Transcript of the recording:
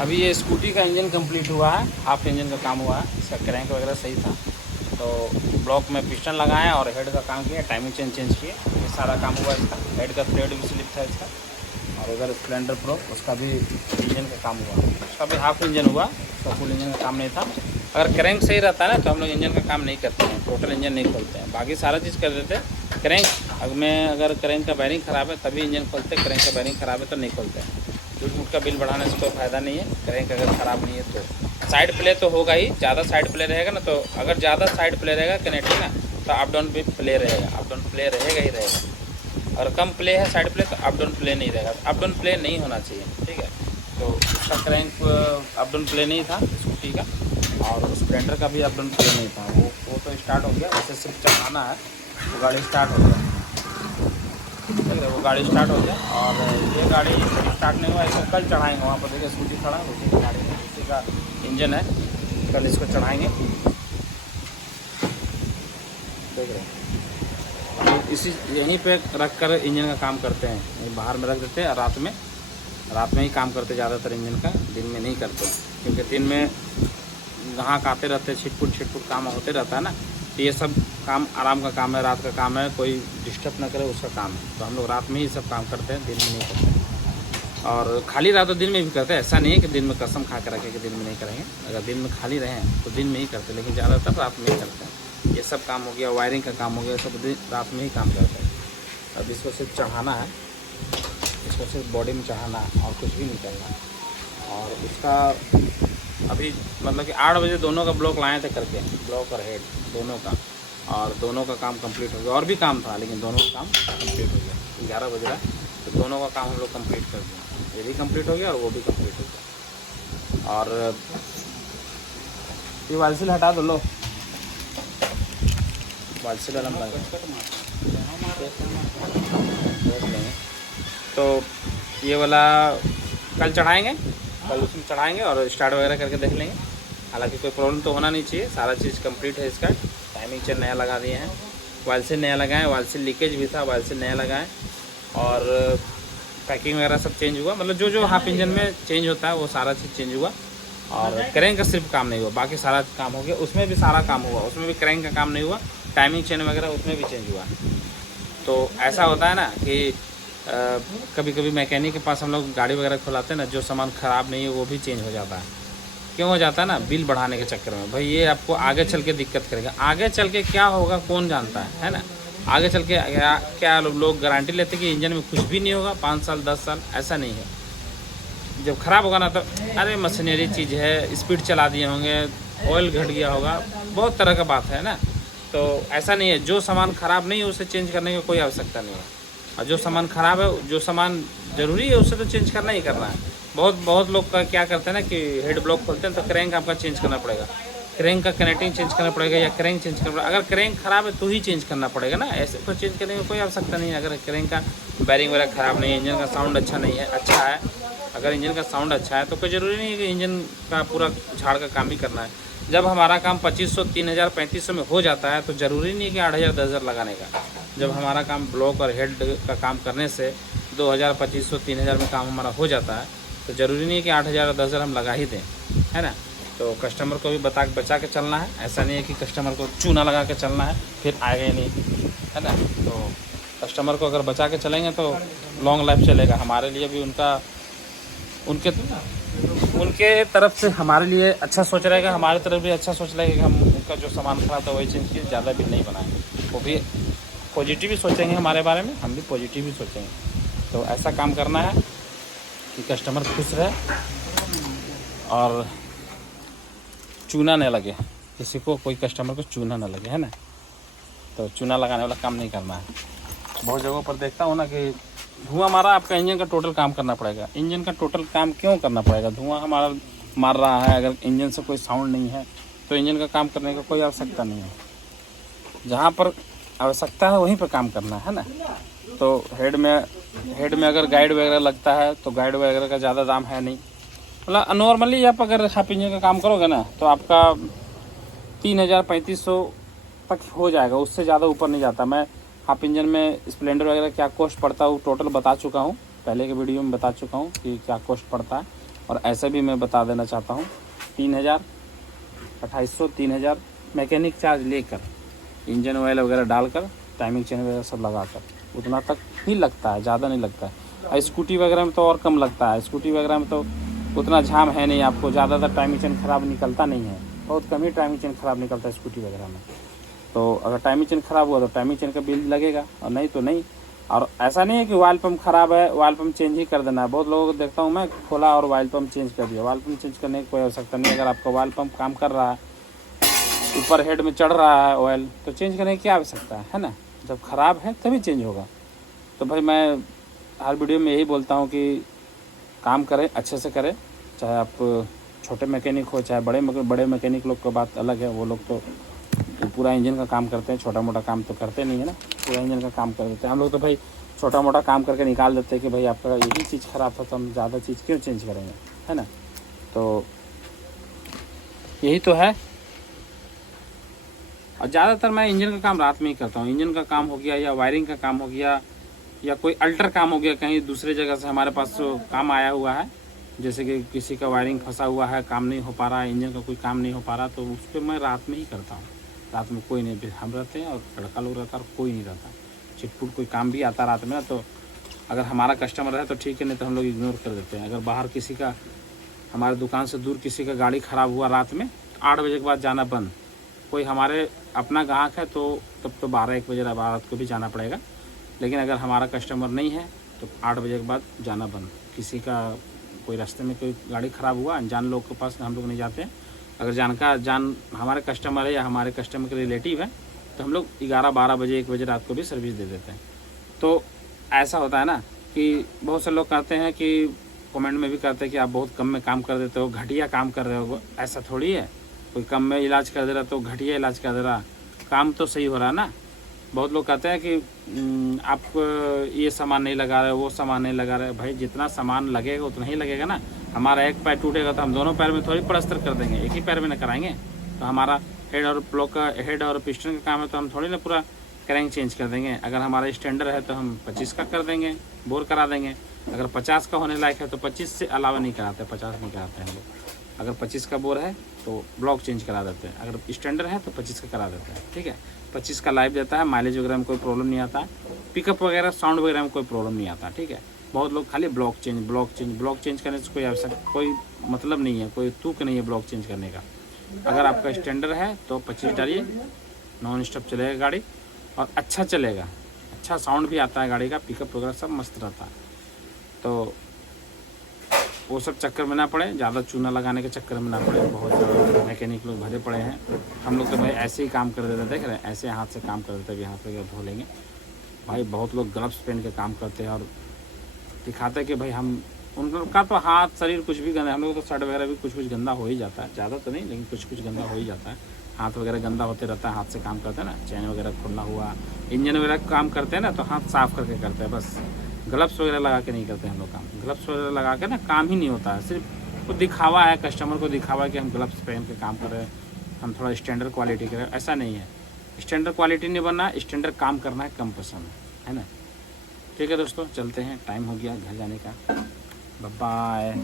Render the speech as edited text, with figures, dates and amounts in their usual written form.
अभी ये स्कूटी का इंजन कंप्लीट हुआ है, हाफ इंजन का काम हुआ है, इसका क्रैंक वगैरह सही था। तो ब्लॉक में पिस्टन लगाए और हेड का काम किया, टाइमिंग चेंज किए, ये सारा काम हुआ इसका। हेड का थ्रेड भी स्लिप था इसका। और उधर स्प्लेंडर प्रो उसका भी इंजन का काम हुआ, उसका भी हाफ इंजन हुआ, उसका फुल इंजन का काम नहीं था। अगर क्रैंक सही रहता है ना तो हम लोग इंजन का काम नहीं करते हैं, टोटल इंजन नहीं खोलते हैं, बाकी सारा चीज़ कर देते हैं। क्रैंक में अगर क्रैंक का बैरिंग ख़राब है तभी इंजन खोलते, क्रैंक का बैरिंग ख़राब है तो नहीं खोलते हैं। झूठ मूठ का बिल बढ़ाने से कोई फ़ायदा नहीं है। क्रैंक अगर ख़राब नहीं है तो साइड प्ले तो होगा ही, ज़्यादा साइड प्ले रहेगा ना, तो अगर ज़्यादा साइड प्ले रहेगा कनेक्टिंग ना तो अप डाउन भी प्ले रहेगा, अप डाउन प्ले रहेगा ही रहेगा। अगर कम प्ले है साइड प्ले तो अप डाउन प्ले नहीं रहेगा, अप डाउन प्ले नहीं होना चाहिए, ठीक है। तो उसका क्रैंक अप डाउन प्ले नहीं था स्कूटी का, और स्प्लेंडर का भी अप डाउन प्ले नहीं था। वो तो स्टार्ट हो गया, वैसे सिर्फ चढ़ाना है वो गाड़ी स्टार्ट हो गया, ठीक है, वो गाड़ी स्टार्ट हो गया। और ये गाड़ी स्टार्ट नहीं हुआ, इसको कल चढ़ाएंगे, वहाँ पर देखिए स्कूटी खड़ा है, उसी की गाड़ी है, उसी का इंजन है, कल इसको चढ़ाएंगे, देख रहे हैं। इसी यहीं पे रख कर इंजन का काम करते हैं, बाहर में रख देते हैं, रात में ही काम करते ज़्यादातर इंजन का, दिन में नहीं करते, क्योंकि दिन में ग्राहक आते रहते, छिटपुट काम होते रहता है ना, तो ये सब काम आराम का काम है, रात का काम है, कोई डिस्टर्ब ना करे उसका काम है। तो हम लोग रात में ही सब काम करते हैं, दिन में नहीं करते। और खाली रहा तो दिन में भी करते हैं, ऐसा नहीं है कि दिन में कसम खा कर रखें कि दिन में नहीं करेंगे। अगर दिन में खाली रहें तो दिन में ही करते, लेकिन ज़्यादातर रात में ही करते हैं। ये सब काम हो गया, वायरिंग का काम हो गया, सब रात में ही काम करते हैं। अब इसको सिर्फ चढ़ाना है, इसको सिर्फ बॉडी में चढ़ाना है और कुछ भी नहीं करना है। और इसका अभी मतलब कि 8 बजे दोनों का ब्लॉक लाए थे करके, ब्लॉक और हेड दोनों का, और दोनों का काम कंप्लीट हो गया। और भी काम था लेकिन दोनों का काम कंप्लीट हो गया। 11 बज रहा है तो दोनों का काम हम लोग कंप्लीट कर दिया, ये भी कंप्लीट हो गया और वो भी कंप्लीट हो गया। और ये वालसिल हटा दो, लो वालसिल अलम लगा तो ये वाला कल चढ़ाएंगे, कल उसमें चढ़ाएंगे और स्टार्ट वगैरह करके देख लेंगे। हालांकि कोई प्रॉब्लम तो होना नहीं चाहिए, सारा चीज़ कंप्लीट है इसका। टाइमिंग चेन नया लगा दिए हैं, वालसिल नया लगाएं, वालसिल लीकेज भी था, वालसिल नया लगाएं, और पैकिंग वगैरह सब चेंज हुआ। मतलब जो जो हाफ इंजन में चेंज होता है वो सारा चीज़ चेंज हुआ। और क्रैंक का सिर्फ काम नहीं हुआ, बाकी सारा काम हो गया। उसमें भी सारा काम हुआ, उसमें भी क्रैंक का काम नहीं हुआ, टाइमिंग चेन वगैरह उसमें भी चेंज हुआ। तो ऐसा होता है ना कि कभी कभी मैकेनिक के पास हम लोग गाड़ी वगैरह खुलाते हैं ना, जो सामान ख़राब नहीं है वो भी चेंज हो जाता है। क्यों हो जाता है ना, बिल बढ़ाने के चक्कर में। भाई ये आपको आगे चल के दिक्कत करेगा, आगे चल के क्या होगा कौन जानता है ना। आगे चल के क्या लोग गारंटी लेते कि इंजन में कुछ भी नहीं होगा 5 साल 10 साल, ऐसा नहीं है। जब ख़राब होगा ना तो अरे मशीनरी चीज़ है, स्पीड चला दिए होंगे, ऑयल घट गया होगा, बहुत तरह का बात है ना। तो ऐसा नहीं है, जो सामान ख़राब नहीं है उसे चेंज करने की कोई आवश्यकता नहीं है, और जो सामान ख़राब है, जो सामान ज़रूरी है उसे तो चेंज करना ही करना है। बहुत लोग का क्या करते हैं ना कि हेड ब्लॉक खोलते हैं तो क्रैंक आपका चेंज करना पड़ेगा, क्रैंक का कनेक्टिंग चेंज करना पड़ेगा, या क्रैंक चेंज करना पड़ेगा। अगर क्रैंक ख़राब है तो ही चेंज करना पड़ेगा ना, ऐसे तो चेंज करने की कोई आवश्यकता नहीं है। अगर क्रैंक का बैरिंग वगैरह ख़राब नहीं है, इंजन का साउंड अच्छा नहीं है, अच्छा है, अगर इंजन का साउंड अच्छा है तो कोई ज़रूरी नहीं है कि इंजन का पूरा झाड़ का काम ही करना है। जब हमारा काम 2500 3000 3500 में हो जाता है तो ज़रूरी नहीं है कि 8000 10,000 लगाने का। जब हमारा काम ब्लॉक और हेड का काम करने से 2000 2500 3000 में काम हमारा हो जाता है तो ज़रूरी नहीं है कि 8000 10,000 हम लगा ही दें, है ना। तो कस्टमर को भी बचा के चलना है, ऐसा नहीं है कि कस्टमर को चूना लगा के चलना है फिर आएगा ही नहीं, है ना। तो कस्टमर को अगर बचा के चलेंगे तो लॉन्ग लाइफ चलेगा, हमारे लिए भी उनके तरफ से हमारे लिए अच्छा सोच रहेगा, हमारे तरफ भी अच्छा सोच रहेगा कि हम उनका जो सामान खराब था वही चेंज किए, ज़्यादा बिल नहीं बनाएंगे। वो भी पॉजिटिव ही सोचेंगे हमारे बारे में, हम भी पॉजिटिव ही सोचेंगे। तो ऐसा काम करना है कि कस्टमर खुश रहे और चूना न लगे, किसी को कोई कस्टमर को चूना न लगे, है ना। तो चूना लगाने वाला काम नहीं करना है। बहुत जगहों पर देखता हूँ ना कि धुआं मारा, आपका इंजन का टोटल काम करना पड़ेगा। इंजन का टोटल काम क्यों करना पड़ेगा, धुआं हमारा मार रहा है, अगर इंजन से कोई साउंड नहीं है तो इंजन का काम करने का कोई आवश्यकता नहीं है। जहाँ पर आवश्यकता है वहीं पर काम करना है ना। तो हेड में अगर गाइड वगैरह लगता है तो गाइड वगैरह का ज़्यादा दाम है नहीं, मतलब नॉर्मली आप अगर हाफ इंजन का काम करोगे ना तो आपका 3000 3500 तक हो जाएगा, उससे ज़्यादा ऊपर नहीं जाता। मैं हाफ इंजन में स्प्लेंडर वगैरह क्या कॉस्ट पड़ता है वो टोटल बता चुका हूँ, पहले के वीडियो में बता चुका हूँ कि क्या कॉस्ट पड़ता है। और ऐसा भी मैं बता देना चाहता हूँ 3000, 2800, 3000 मैकेनिक चार्ज लेकर, इंजन ऑयल वगैरह डालकर, टाइमिंग चेन वगैरह सब लगाकर उतना तक ही लगता है, ज़्यादा नहीं लगता है। और स्कूटी वगैरह में तो और कम लगता है। स्कूटी वगैरह में तो उतना झाम है नहीं, आपको ज़्यादातर टाइमिंग चेन ख़राब निकलता नहीं है, बहुत कम ही टाइमिंग चेन ख़राब निकलता है स्कूटी वगैरह में। तो अगर टाइमिंग चेन ख़राब हुआ तो टाइमिंग चेन का बिल लगेगा, और नहीं तो नहीं। और ऐसा नहीं है कि ऑयल पम्प ख़राब है, ऑयल पम्प चेंज ही कर देना है। बहुत लोगों को देखता हूँ मैं, खोला और ऑयल पम्प चेंज कर दिया। ऑयल पम्प चेंज करने की कोई आवश्यकता नहीं। अगर आपका ऑयल पम्प काम कर रहा है, ऊपर हेड में चढ़ रहा है ऑयल, तो चेंज करने की क्या आवश्यकता है ना। जब ख़राब है तभी चेंज होगा। तो भाई मैं हर वीडियो में यही बोलता हूँ कि काम करें, अच्छे से करें, चाहे आप छोटे मैकेनिक हो चाहे बड़े मैकेनिक लोग का बात अलग है। वो लोग तो पूरा इंजन का काम करते हैं, छोटा मोटा काम तो करते नहीं है ना, पूरा इंजन का काम कर देते हैं। हम लोग तो भाई छोटा मोटा काम करके निकाल देते हैं कि भाई आपका यही चीज़ ख़राब था तो हम ज़्यादा चीज़ क्यों चेंज करेंगे, है ना। तो यही तो है। और ज़्यादातर मैं इंजन का काम रात में ही करता हूँ। इंजन का काम हो गया या वायरिंग का काम हो गया या कोई अल्टर काम हो गया, कहीं दूसरे जगह से हमारे पास काम आया हुआ है, जैसे कि किसी का वायरिंग फंसा हुआ है, काम नहीं हो पा रहा है, इंजन का कोई काम नहीं हो पा रहा, तो उस पर मैं रात में ही करता हूँ। रात में कोई नहीं, हम रहते हैं और लड़का लोग रहता है और कोई नहीं रहता। चिटपुट कोई काम भी आता रात में ना, तो अगर हमारा कस्टमर है तो ठीक है, नहीं तो हम लोग इग्नोर कर देते हैं। अगर बाहर किसी का, हमारे दुकान से दूर किसी का गाड़ी ख़राब हुआ रात में, 8 बजे के बाद जाना बंद। कोई हमारे अपना ग्राहक है तो तब तो 12-1 बजे रात को भी जाना पड़ेगा। लेकिन अगर हमारा कस्टमर नहीं है तो 8 बजे के बाद जाना बंद। किसी का कोई रास्ते में कोई गाड़ी ख़राब हुआ, अनजान लोग के पास हम लोग नहीं जाते हैं। अगर जान हमारे कस्टमर है या हमारे कस्टमर के रिलेटिव है तो हम लोग 11-12 बजे 1 बजे रात को भी सर्विस दे देते हैं। तो ऐसा होता है ना कि बहुत से लोग कहते हैं कि कमेंट में भी कहते हैं कि आप बहुत कम में काम कर देते हो, घटिया काम कर रहे हो। ऐसा थोड़ी है, कोई कम में इलाज कर दे रहा तो घटिया इलाज कर दे रहा, काम तो सही हो रहा है ना। बहुत लोग कहते हैं कि आप ये सामान नहीं लगा रहे, वो सामान नहीं लगा रहे। भाई जितना सामान लगेगा उतना ही लगेगा ना। हमारा एक पैर टूटेगा तो हम दोनों पैर में थोड़ी प्लास्टर कर देंगे, एक ही पैर में ना कराएंगे। तो हमारा हेड और ब्लॉक का, हेड और पिस्टन का काम है तो हम थोड़ी ना पूरा क्रैंक चेंज कर देंगे। अगर हमारा स्टैंडर्ड है तो हम 25 का कर देंगे, बोर करा देंगे। अगर 50 का होने लायक है तो 25 से अलावा नहीं कराते, 50 नहीं कराते हैं हम लोग। अगर 25 का बोर है तो ब्लॉक चेंज करा देते हैं, अगर स्टैंडर्ड है तो 25 का करा देते हैं, ठीक है। 25 का लाइफ देता है, माइलेज वगैरह में कोई प्रॉब्लम नहीं आता, पिकअप वगैरह साउंड वगैरह में कोई प्रॉब्लम नहीं आता, ठीक है। बहुत लोग खाली ब्लॉक चेंज करने से कोई मतलब नहीं है, कोई तुक नहीं है ब्लॉक चेंज करने का। अगर आपका स्टैंडर्ड है तो 25 डालिए, नॉन स्टॉप चलेगा गाड़ी और अच्छा चलेगा, अच्छा साउंड भी आता है गाड़ी का, पिकअप वगैरह सब मस्त रहता है। तो वो सब चक्कर में ना पड़े, ज़्यादा चूना लगाने के चक्कर में ना पड़े। बहुत ज़्यादा मैकेनिक लोग भरे पड़े हैं। हम लोग तो भाई ऐसे ही काम कर देते, देख रहे हैं, ऐसे हाथ से काम कर देते कि हाथ वगैरह धो लेंगे। भाई बहुत लोग ग्लव्स पहन के काम करते हैं और दिखाते हैं कि भाई हम, उनका तो हाथ शरीर कुछ भी गंदा, हम लोग तो शर्ट वगैरह भी कुछ गंदा हो ही जाता है, ज़्यादा तो नहीं लेकिन कुछ गंदा हो ही जाता है। हाथ वगैरह गंदा होते रहता है, हाथ से काम करते हैं ना, चैन वगैरह खुलना हुआ, इंजन वगैरह काम करते हैं ना तो हाथ साफ़ करके करते हैं बस। ग्लव्स वगैरह लगा के नहीं करते हम लोग काम। ग्लव्स वगैरह लगा के ना काम ही नहीं होता है, सिर्फ वो दिखावा है, कस्टमर को दिखावा है कि हम ग्लव्स पहन के काम कर रहे हैं, हम थोड़ा स्टैंडर्ड क्वालिटी कर रहे हैं। ऐसा नहीं है, स्टैंडर्ड क्वालिटी नहीं बनना, स्टैंडर्ड काम करना है, कम पसंद है ना। ठीक है दोस्तों, चलते हैं, टाइम हो गया घर जाने का। Bye bye.